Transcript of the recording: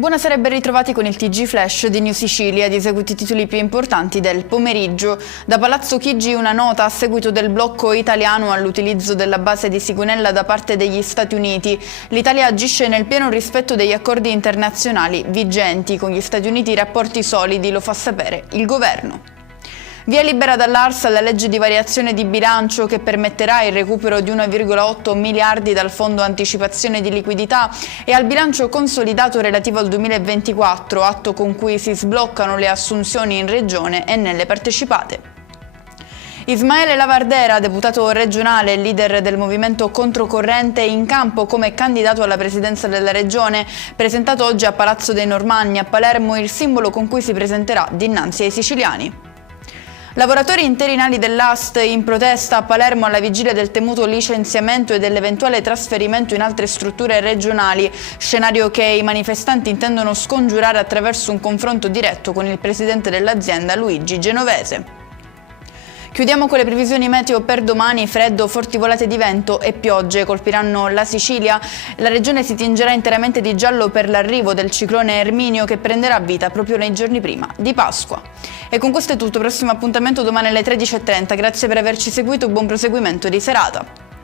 Buonasera e ben ritrovati con il TG Flash di New Sicilia, di eseguiti i titoli più importanti del pomeriggio. Da Palazzo Chigi una nota a seguito del blocco italiano all'utilizzo della base di Sigonella da parte degli Stati Uniti. L'Italia agisce nel pieno rispetto degli accordi internazionali vigenti, con gli Stati Uniti rapporti solidi, lo fa sapere il governo. Via libera dall'ARS alla legge di variazione di bilancio che permetterà il recupero di 1,8 miliardi dal Fondo Anticipazione di Liquidità e al bilancio consolidato relativo al 2024, atto con cui si sbloccano le assunzioni in regione e nelle partecipate. Ismaele Lavardera, deputato regionale e leader del movimento Controcorrente, in campo come candidato alla presidenza della regione, presentato oggi a Palazzo dei Normanni a Palermo, il simbolo con cui si presenterà dinanzi ai siciliani. Lavoratori interinali dell'AST in protesta a Palermo alla vigilia del temuto licenziamento e dell'eventuale trasferimento in altre strutture regionali, scenario che i manifestanti intendono scongiurare attraverso un confronto diretto con il presidente dell'azienda Luigi Genovese. Chiudiamo con le previsioni meteo per domani: freddo, forti volate di vento e piogge colpiranno la Sicilia. La regione si tingerà interamente di giallo per l'arrivo del ciclone Erminio, che prenderà vita proprio nei giorni prima di Pasqua. E con questo è tutto, prossimo appuntamento domani alle 13:30. Grazie per averci seguito, buon proseguimento di serata.